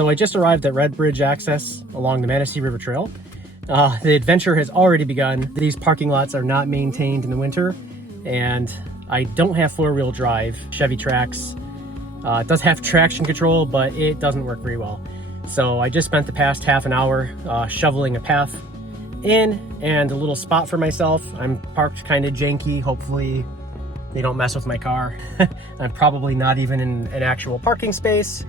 So I just arrived at Red Bridge access along the Manistee River Trail. The adventure has already begun. These parking lots are not maintained in the winter, and I don't have four-wheel drive Chevy Trax. It does have traction control, but it doesn't work very well. So I just spent the past half an hour shoveling a path in and a little spot for myself. I'm parked kind of janky. Hopefully they don't mess with my car. I'm probably not even in an actual parking space.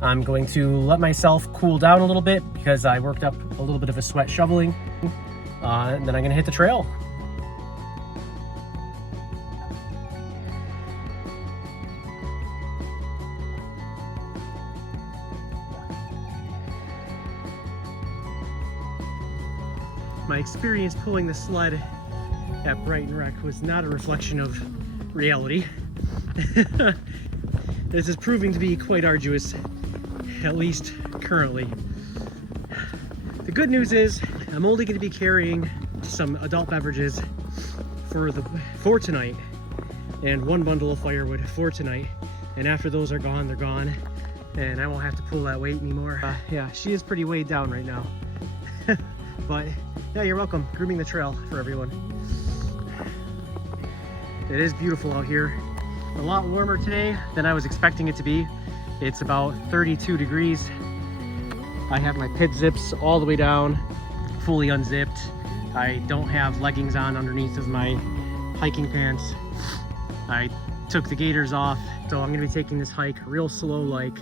I'm going to let myself cool down a little bit because I worked up a little bit of a sweat shoveling. And then I'm gonna hit the trail. My experience pulling the sled at Brighton Wreck was not a reflection of reality. This is proving to be quite arduous, at least currently. The good news is I'm only going to be carrying some adult beverages for tonight and one bundle of firewood for tonight. And after those are gone, they're gone, and I won't have to pull that weight anymore. Yeah, she is pretty weighed down right now. But yeah, you're welcome. Grooming the trail for everyone. It is beautiful out here. A lot warmer today than I was expecting it to be. It's about 32 degrees. I have my pit zips all the way down, fully unzipped. I don't have leggings on underneath of my hiking pants. I took the gaiters off, so I'm gonna be taking this hike real slow like.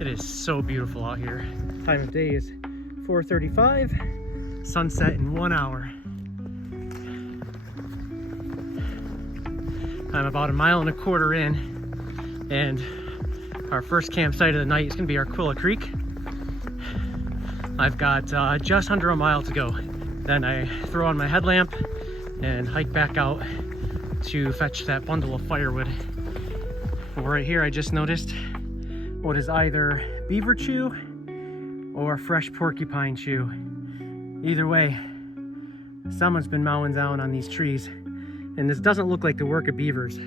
It is so beautiful out here. Time of day is 4:35, sunset in 1 hour. I'm about 1.25 miles in, and our first campsite of the night is gonna be Arquilla Creek. I've got just under 1 mile to go. Then I throw on my headlamp and hike back out to fetch that bundle of firewood. Right here, I just noticed what is either beaver chew or fresh porcupine chew. Either way, someone's been mowing down on these trees, and this doesn't look like the work of beavers.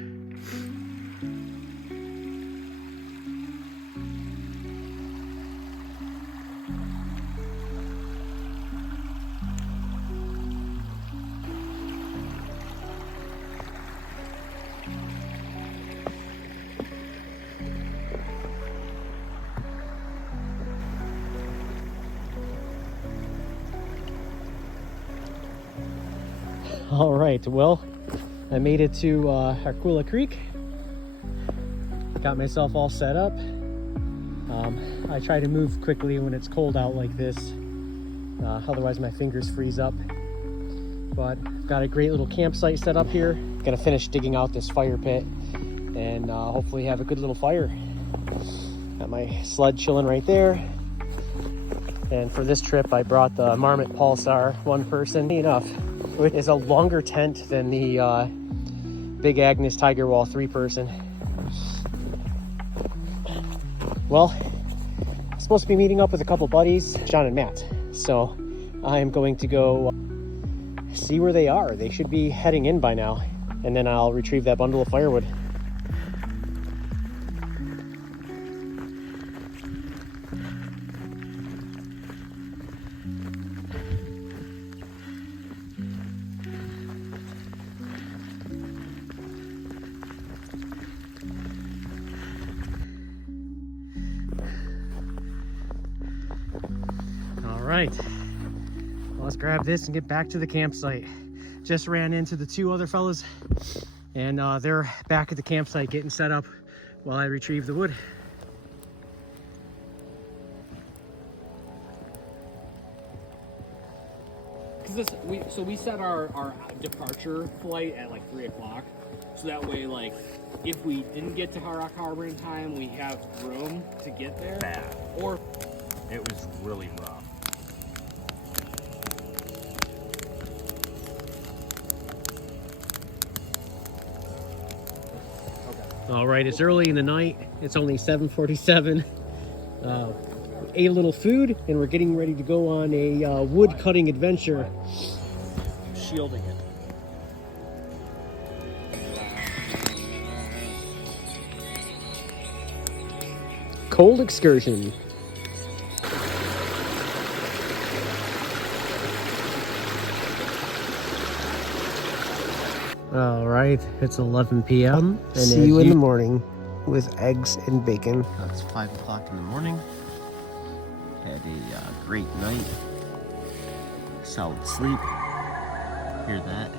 All right, well, I made it to Arquilla Creek. Got myself all set up. I try to move quickly when it's cold out like this. Otherwise my fingers freeze up. But I've got a great little campsite set up here. Gonna finish digging out this fire pit and hopefully have a good little fire. Got my sled chilling right there. And for this trip, I brought the Marmot Pulsar one person. Enough. It is a longer tent than the Big Agnes Tiger Wall 3-person. Well, I'm supposed to be meeting up with a couple buddies, John and Matt. So I'm going to go see where they are. They should be heading in by now. And then I'll retrieve that bundle of firewood. All right, well, let's grab this and get back to the campsite. Just ran into the two other fellas And they're back at the campsite getting set up while I retrieve the wood. So we set our departure flight at like 3 o'clock, so that way, like, if we didn't get to Rock Harbor in time, we have room to get there. Bad. Or it was really rough. All right, it's early in the night. It's only 7:47. Ate a little food, and we're getting ready to go on a wood cutting adventure. shielding it. Cold excursion. All right, it's 11 p.m. and see you in the morning with eggs and bacon. It's 5 o'clock in the morning. Had a great night. Solid sleep. Hear that?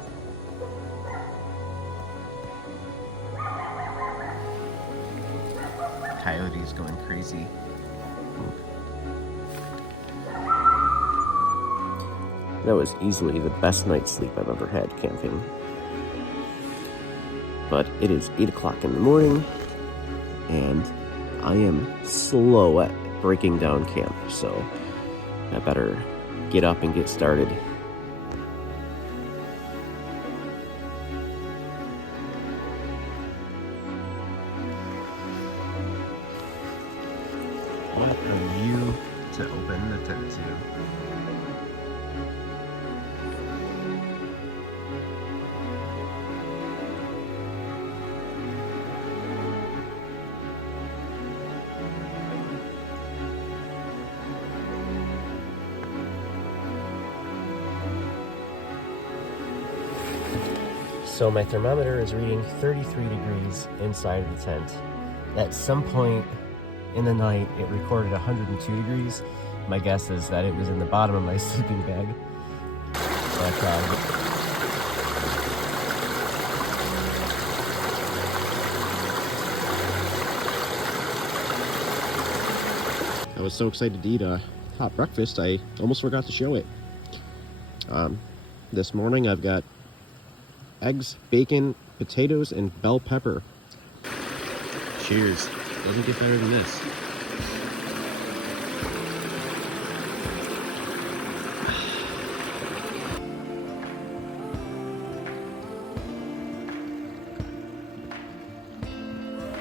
Coyotes going crazy. That was easily the best night's sleep I've ever had camping. But it is 8 o'clock in the morning, and I am slow at breaking down camp, so I better get up and get started. What a view to open the tent to. So my thermometer is reading 33 degrees inside of the tent. At some point in the night, it recorded 102 degrees. My guess is that it was in the bottom of my sleeping bag. But, I was so excited to eat a hot breakfast, I almost forgot to show it. This morning I've got eggs, bacon, potatoes, and bell pepper. Cheers. Doesn't get better than this.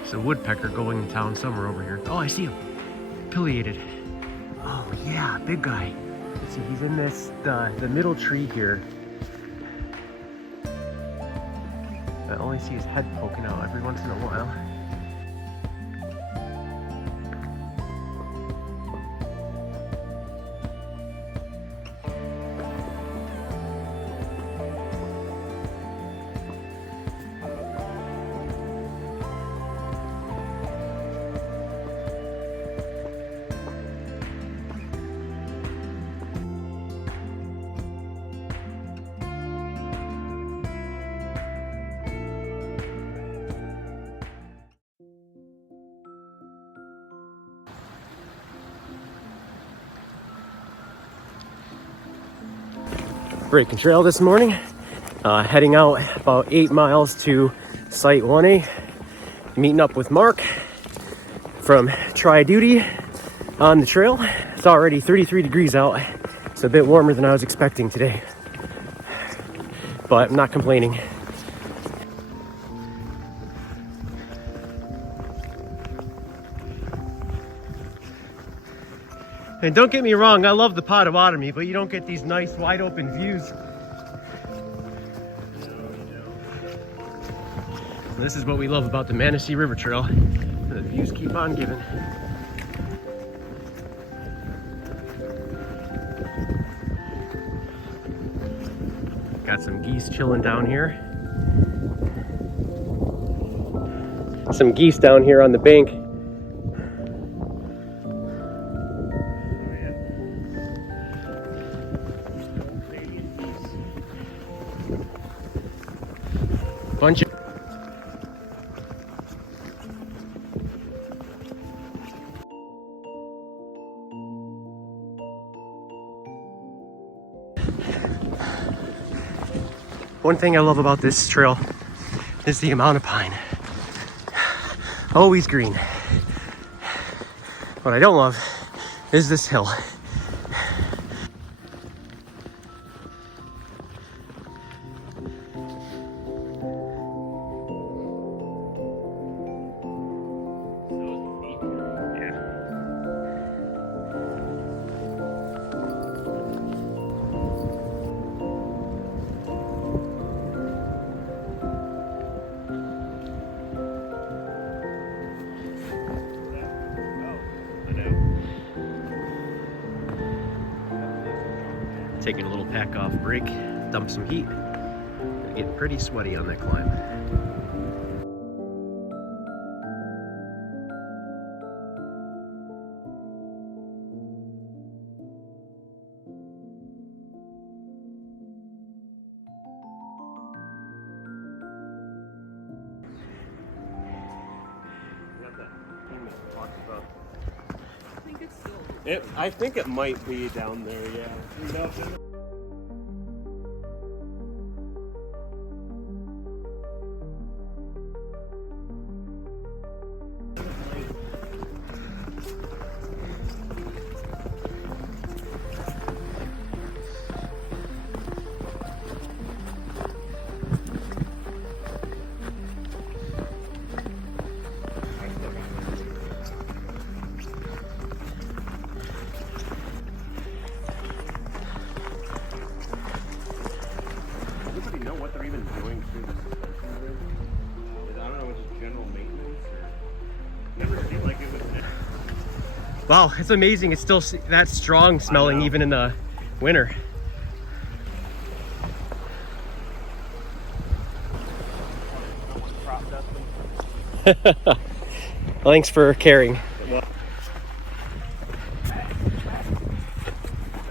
It's a woodpecker going to town somewhere over here. Oh, I see him. Pileated. Oh yeah, big guy. Let's see, he's in this the middle tree here. I only see his head poking out every once in a while. Breaking trail this morning, heading out about 8 miles to site 1A, meeting up with Mark from Tridudy on the trail. It's already 33 degrees out. It's a bit warmer than I was expecting today, but I'm not complaining. And don't get me wrong, I love the Potawatomi, but you don't get these nice wide open views. This is what we love about the Manistee River Trail. The views keep on giving. Got some geese chilling down here. Some geese down here on the bank. Bunch of One thing I love about this trail is the amount of pine. Always green. What I don't love is this hill. Taking a little pack off break, dump some heat. Getting pretty sweaty on that climb. I think it might be down there, yeah. Wow, it's amazing. It's still that strong smelling even in the winter. Thanks for caring. I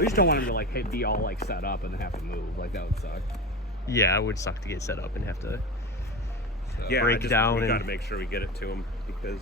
just don't want him to like be all like set up and then have to move. Like that would suck. Yeah, it would suck to get set up and have to Yeah, break down. We and got to make sure we get it to him because.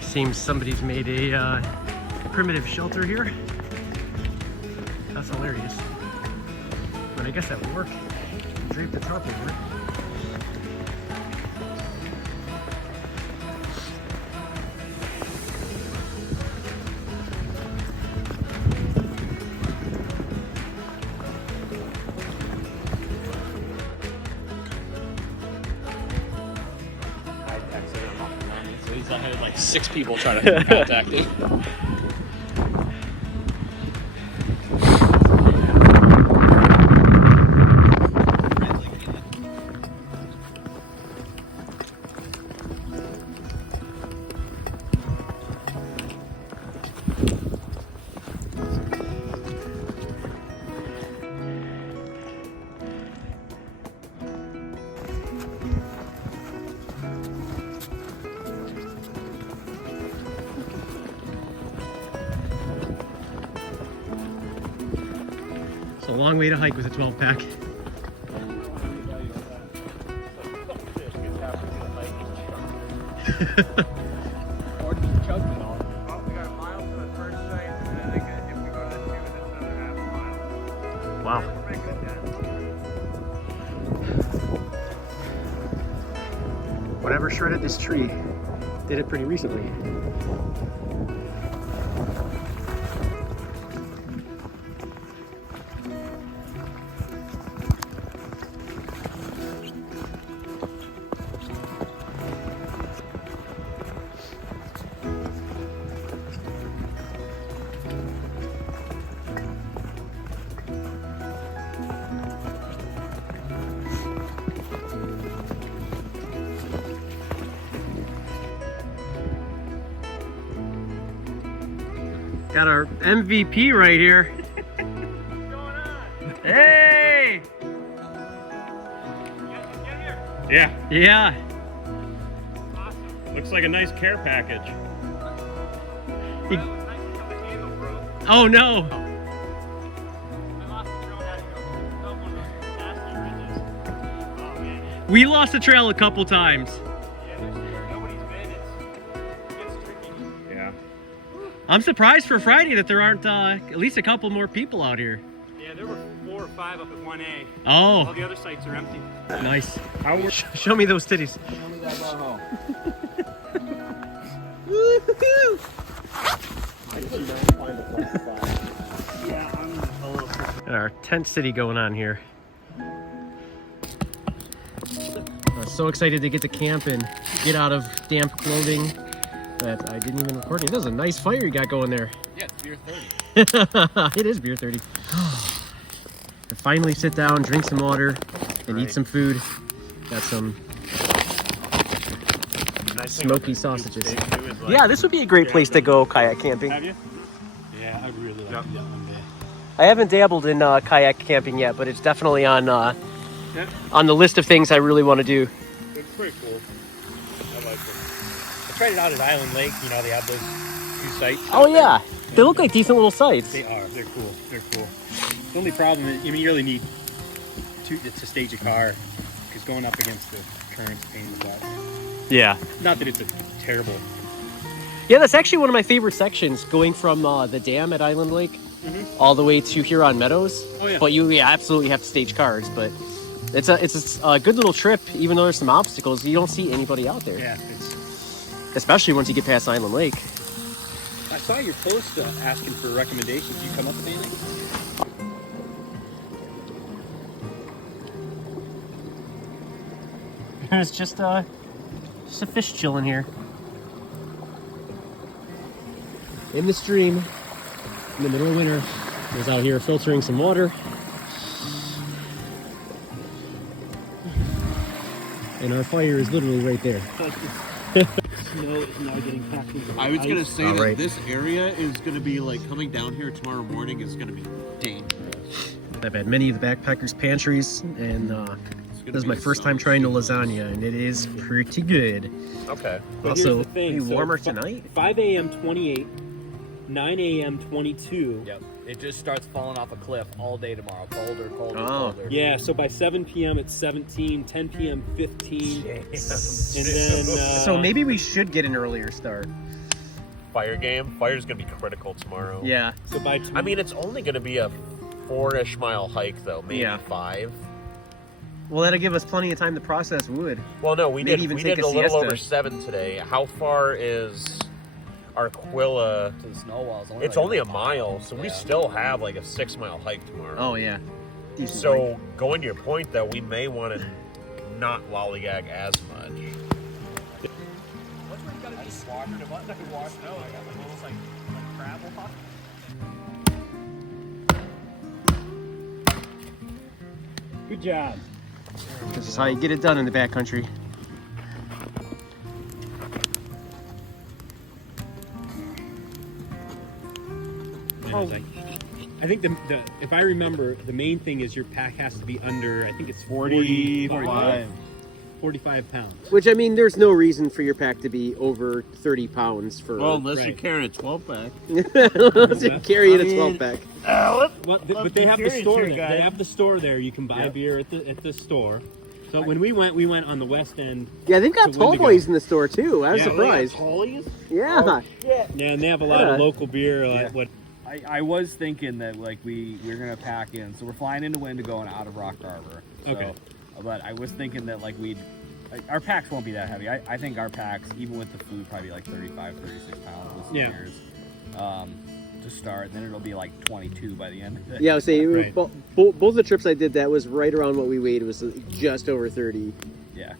Seems somebody's made a primitive shelter here. That's hilarious. But I guess that would work. Drape the tarp over it. I had like 6 people trying to contact him. It's a long way to hike with a 12 pack. Wow. Whatever shredded this tree did it pretty recently. Got our MVP right here. What's going on? Hey! Yeah, Yeah. looks like a nice care package. Oh no! We lost the trail a couple times. Yeah. I'm surprised for Friday that there aren't at least a couple more people out here. Yeah, there were 4 or 5 up at 1A. All Oh, the other sites are empty. nice. How were Show me those titties. Show me that bar home. Yeah, I'm a little Got our tent city going on here. I was so excited to get to camp and get out of damp clothing that I didn't even record it. That was a nice fire you got going there. Yeah, it's beer 30. It is beer 30. To finally sit down, drink some water, and eat some food. Got some smoky sausages. Yeah, this would be a great place to go kayak camping. Have you? Yeah, I'd really like to do that one day. I haven't dabbled in kayak camping yet, but it's definitely on the list of things I really want to do. It's pretty cool. I like it. I tried it out at Island Lake. You know, they have those 2 sites. Oh yeah, they look like decent little sites. They are. They're cool. They're cool. The only problem is, I mean, you really need to stage a car, because going up against the current's a pain in the butt. Yeah. Not that it's a terrible. Yeah, that's actually one of my favorite sections, going from the dam at Island Lake all the way to Huron Meadows. Oh, yeah. But you absolutely have to stage cars, but it's a good little trip, even though there's some obstacles. You don't see anybody out there. Yeah, it's. Especially once you get past Island Lake. I saw your post asking for recommendations. You come up with anything? It's just a fish chilling here. In the stream, in the middle of winter, I was out here filtering some water. And our fire is literally right there. Snow is now getting packed into I was ice. gonna say All that right. this area is gonna be like coming down here tomorrow morning is gonna be dangerous. I've had many of the backpackers' pantries, and this is my first time trying the lasagna, and it is pretty good. Okay. But Also, here's the thing, be so warmer fi- tonight. 5 a.m. 28, 9 a.m. 22. Yep. It just starts falling off a cliff all day tomorrow. Colder, colder, Oh. colder. Yeah, so by 7 p.m. it's 17, 10 p.m. 15, and then So maybe we should get an earlier start. Fire game. Fire's gonna be critical tomorrow. Yeah. so by I mean, it's only gonna be a 4-ish mile hike though, maybe Yeah. 5. Well, that'll give us plenty of time to process wood. Well, no, we Maybe did. even We take did a a little siesta. over 7 today. How far is Arquilla? To the snow walls. It's only a mile, so we still have like a 6-mile hike tomorrow. Oh yeah. Decent So hike. going to your point, though, we may want to not lollygag as much. What's where you gotta be watered and what? Water snow. I got like almost like gravel puck. good job. This is how you get it done in the backcountry. I think the if I remember, the main thing is your pack has to be under, I think it's 45. 45 pounds. Which, I mean, there's no reason for your pack to be over 30 pounds for... Well, unless you're Right. carrying a 12 pack. unless you're carrying a I 12 mean- pack. But they have the curious store here, there. They guys. have the store there. You can buy beer at the store. So when we went on the west end. Yeah, they've got to tall Wendigo. boys in the store, too. I was Yeah, surprised. Hollies? Yeah. Yeah, and they have a lot Yeah. of local beer. Like what? I was thinking that like we're gonna pack in, so we're flying into Wendigo and out of Rock Harbor. So, Okay. But I was thinking that like we'd Like, our packs won't be that heavy. I think our packs, even with the food, probably like 35, 36 pounds with some Yeah. beers. To start, then it'll be like 22 by the end of it. Yeah, I was saying, Right. both the trips I did, that was right around what we weighed. It was just over 30. Yeah.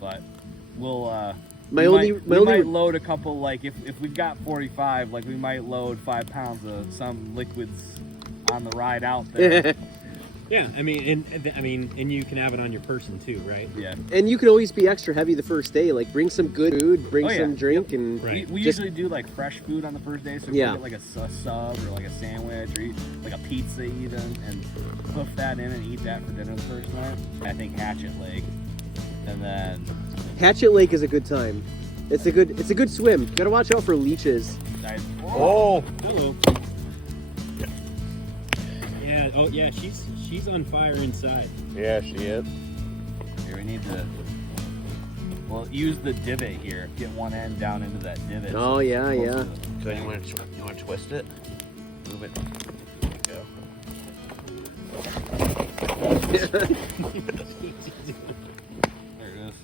But we'll My we only might load a couple, like if we've got 45, like we might load 5 pounds of some liquids on the ride out there. Yeah, I mean, and you can have it on your person too, right? Yeah. And you can always be extra heavy the first day. Like, bring some good food, bring Oh, yeah. some drink, and Right. We just- usually do like fresh food on the first day, so Yeah. we get like a sub or like a sandwich or eat like a pizza even, and poof that in and eat that for dinner the first night. I think Hatchet Lake, and then Hatchet Lake is a good time. It's a good swim. You gotta watch out for leeches. Oh, Hello. Yeah. Oh, yeah. She's on fire inside. yeah, she is. Here we need to. Well, use the divot here. Get one end down into that divot. Oh, yeah, Close yeah. to the So thing. you want to twist it? Move it. There you go. There it is.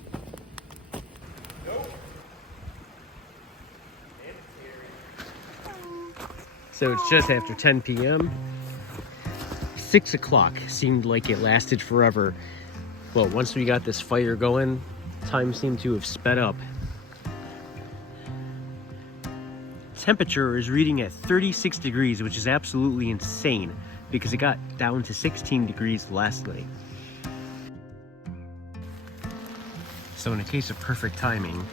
So it's just after 10 p.m. 6 o'clock seemed like it lasted forever. Well, once we got this fire going, time seemed to have sped up. Temperature is reading at 36 degrees, which is absolutely insane because it got down to 16 degrees last night. So in a case of perfect timing,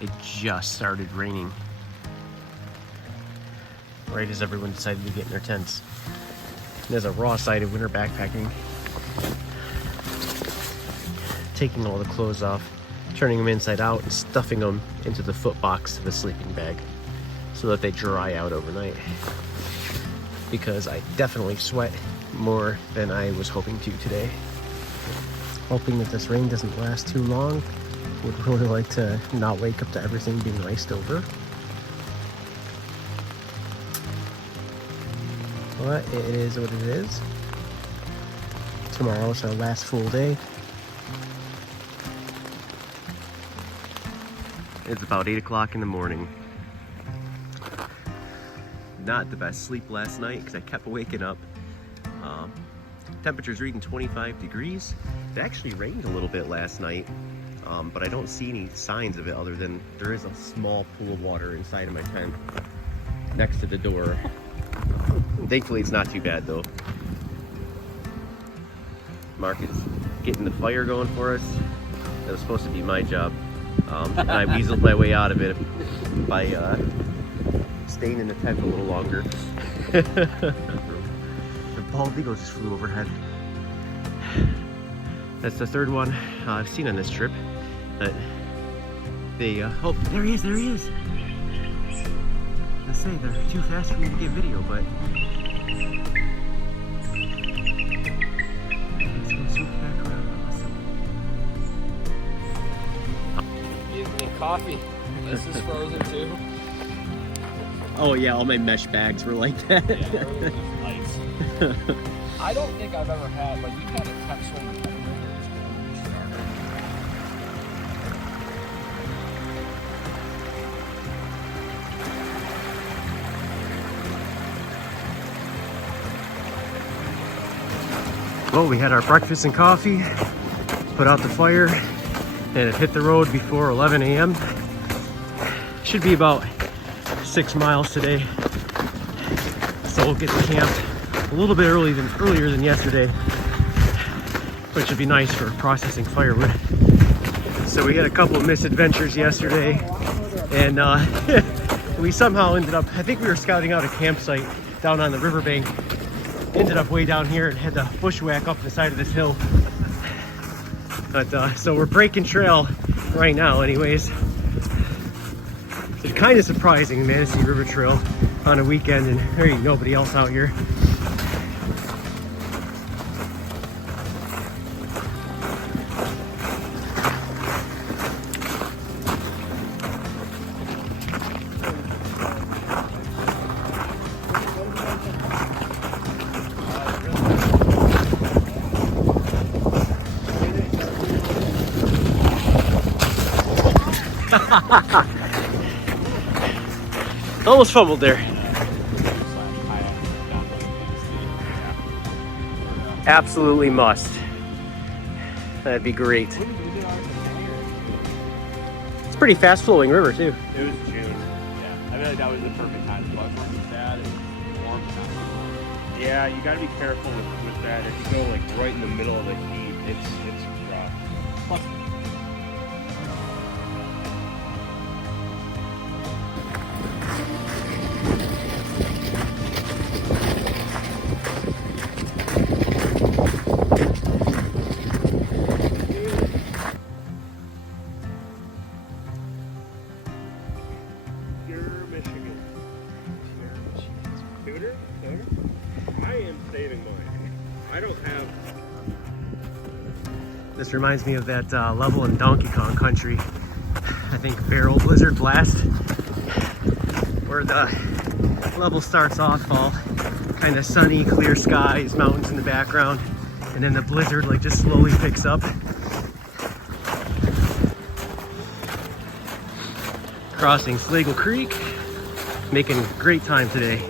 it just started raining right as everyone decided to get in their tents. And there's a raw side of winter backpacking. Taking all the clothes off, turning them inside out, and stuffing them into the foot box of the sleeping bag so that they dry out overnight. Because I definitely sweat more than I was hoping to today. Hoping that this rain doesn't last too long. Would really like to not wake up to everything being iced over. But it is what it is. Tomorrow's our last full day. It's about 8 o'clock in the morning. Not the best sleep last night because I kept waking up. Temperature's reading 25 degrees. It actually rained a little bit last night, but I don't see any signs of it other than there is a small pool of water inside of my tent next to the door. Thankfully, it's not too bad though. Mark is getting the fire going for us. That was supposed to be my job. And I weaseled my way out of it by staying in the tent a little longer. The bald eagle just flew overhead. That's the third one I've seen on this trip. But they, oh, there he is. Let's say they're too fast for me to get video, but let's go swoop back around. Give me coffee. This is frozen too. Oh yeah, all my mesh bags were like that. Yeah, everything was ice. I don't think I've ever had, like, we've had a tech swing. Well, we had our breakfast and coffee, put out the fire, and it hit the road before 11 a.m. Should be about 6 miles today. So we'll get to camp a little bit earlier than yesterday, which would be nice for processing firewood. So we had a couple of misadventures yesterday, and we somehow ended up, I think we were scouting out a campsite down on the riverbank, ended up way down here and had to bushwhack up the side of this hill. But so we're breaking trail right now anyways. It's kind of surprising, Manistee River Trail on a weekend and there ain't nobody else out here. Almost fumbled there. Absolutely must. That'd be great. It's a pretty fast flowing river too. It was June. Yeah, I feel like that was the perfect time. The bugs weren't bad and warm. Yeah, you gotta be careful with that. If you go like right in the middle of the heat, it's rough. Plus, This reminds me of that level in Donkey Kong Country. I think Barrel Blizzard Blast, where the level starts off all kind of sunny, clear skies, mountains in the background, and then the blizzard like just slowly picks up. Crossing Arquilla Creek, making great time today.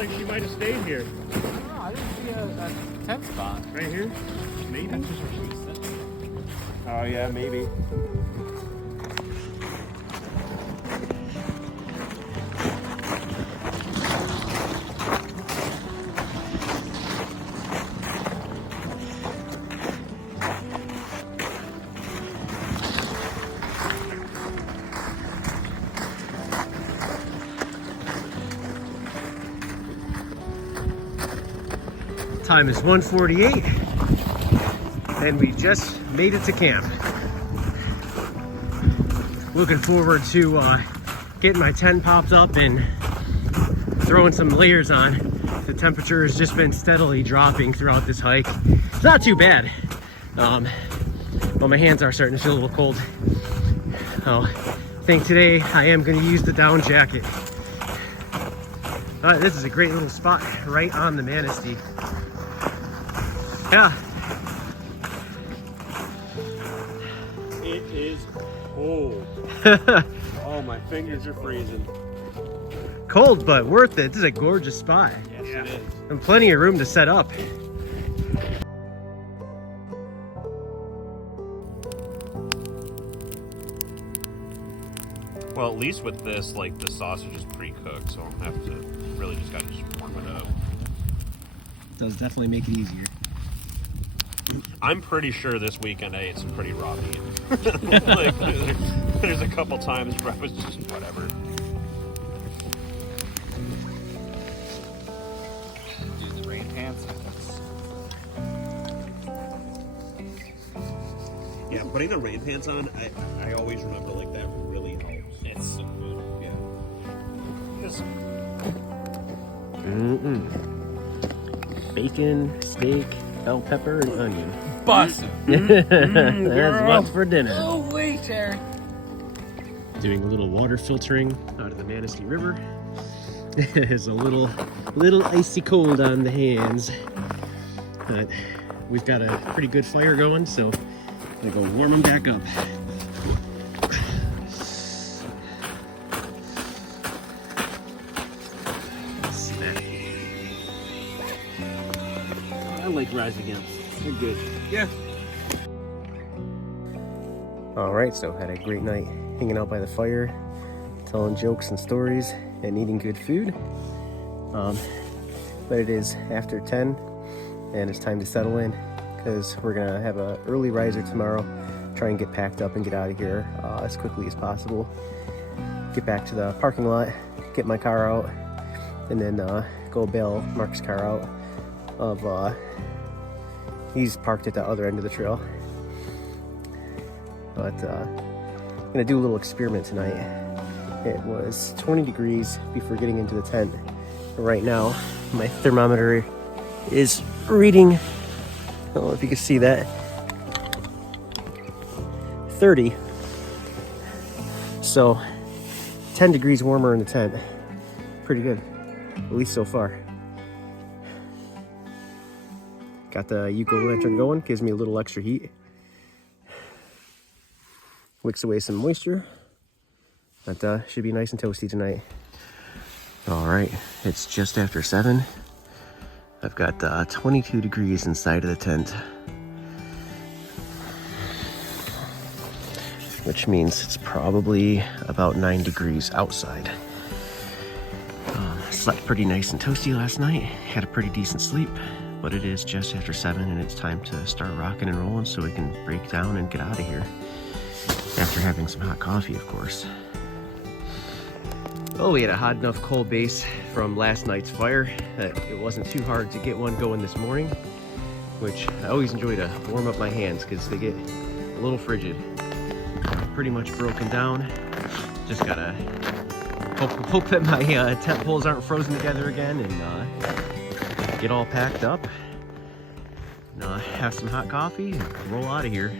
like she might have stayed here. Oh, I didn't see a tent spot. Right here? Maybe? That's just where she was sitting. Oh yeah, maybe. Time is 1:48 and we just made it to camp. Looking forward to getting my tent popped up and throwing some layers on. The temperature has just been steadily dropping throughout this hike. It's not too bad, but my hands are starting to feel a little cold. So I think today I am going to use the down jacket. This is a great little spot right on the Manistee. Yeah. It is cold. Oh, my fingers are freezing. Cold, but worth it. This is a gorgeous spot. Yes, it is. And plenty of room to set up. Well, at least with this, like, the sausage is pre-cooked, so I'll have to really just warm it up. Does definitely make it easier. I'm pretty sure this weekend I ate some pretty raw meat. Like, there's a couple times where I was just whatever. Dude, the rain pants. Yeah, putting the rain pants on, I always remember like that really helps. It's so good. Yeah. This Bacon, steak, bell pepper, and onion. bussin'. That's what's for dinner. Oh wait, Terry. Doing a little water filtering out of the Manistee River. It's a little icy cold on the hands, but we've got a pretty good fire going, so I'm gonna go warm them back up. I like Rise Against. They're good. Yeah. All right, so had a great night hanging out by the fire, telling jokes and stories, and eating good food. But it is after 10, and it's time to settle in because we're gonna have an early riser tomorrow. Try and get packed up and get out of here as quickly as possible. Get back to the parking lot, get my car out, and then go bail Mark's car out of. He's parked at the other end of the trail. But I'm gonna do a little experiment tonight. It was 20 degrees before getting into the tent. Right now, my thermometer is reading, I don't know if you can see that, 30. So 10 degrees warmer in the tent. Pretty good, at least so far. Got the Yuko lantern going, gives me a little extra heat. Wicks away some moisture. But should be nice and toasty tonight. All right, it's just after 7. I've got 22 degrees inside of the tent, which means it's probably about 9 degrees outside. Slept pretty nice and toasty last night. Had a pretty decent sleep, but it is just after 7 and it's time to start rocking and rolling so we can break down and get out of here. After having some hot coffee, of course. Well, we had a hot enough coal base from last night's fire that it wasn't too hard to get one going this morning, which I always enjoy to warm up my hands because they get a little frigid. Pretty much broken down. Just gotta hope that my tent poles aren't frozen together again and get all packed up. And, have some hot coffee and roll out of here.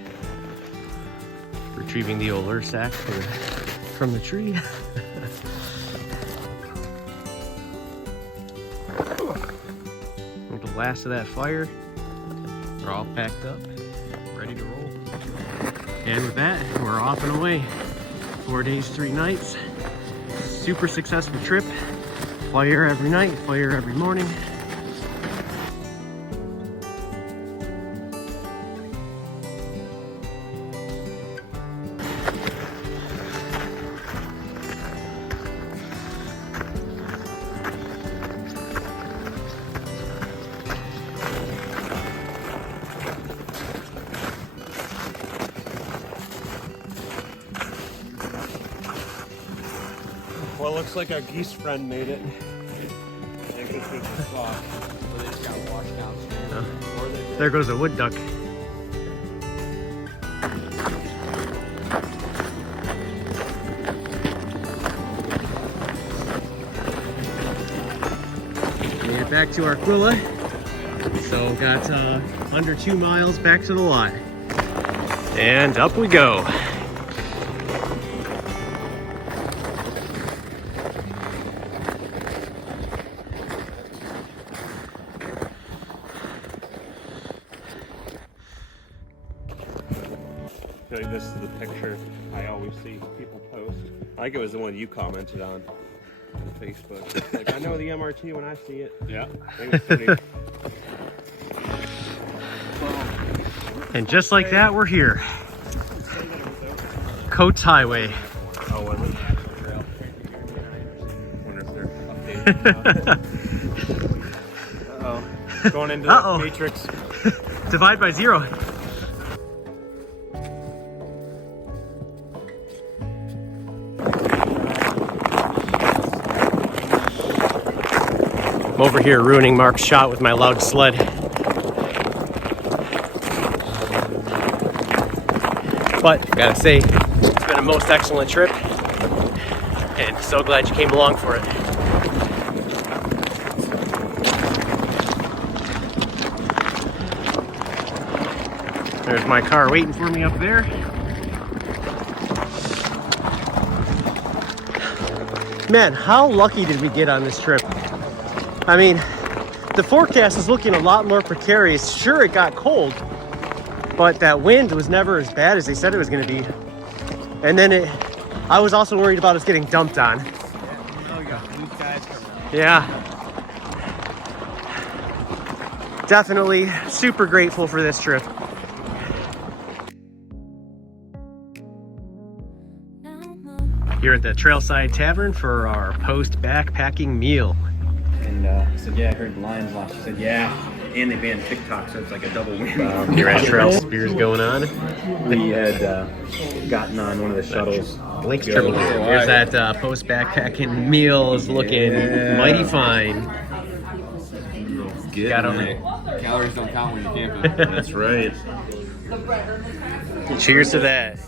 Retrieving the old lure sack from the tree. With the last of that fire, we're all packed up, ready to roll. And with that, we're off and away. 4 days, 3 nights. Super successful trip. Fire every night, fire every morning. Well, looks like our geese friend made it. There goes a wood duck. Made it back to Arquilla. So got under 2 miles back to the lot. And up we go. I feel like this is the picture I always see people post. I think it was the one you commented on Facebook. It's like, I know the MRT when I see it. Yeah. I think it's pretty. And just like that, we're here. Coates Highway. Oh, was it? Wonder if they're updated. Uh-oh. Going into the Matrix. Divide by 0. I'm over here ruining Mark's shot with my loud sled. But I gotta say, it's been a most excellent trip, and so glad you came along for it. There's my car waiting for me up there. Man, how lucky did we get on this trip? I mean, the forecast is looking a lot more precarious. Sure, it got cold, but that wind was never as bad as they said it was going to be. And then I was also worried about us getting dumped on. Yeah. Definitely super grateful for this trip. Here at the Trailside Tavern for our post-backpacking meal. And I said, yeah, I heard the Lions lost. She said, yeah, and they banned TikTok, so it's like a double win. Here at Trail Spears going on. We had gotten on one of the shuttles. Link's triple. Here's that post-backpacking meal is looking mighty fine. Got them. Calories don't count when you're camping. That's right. Cheers to that.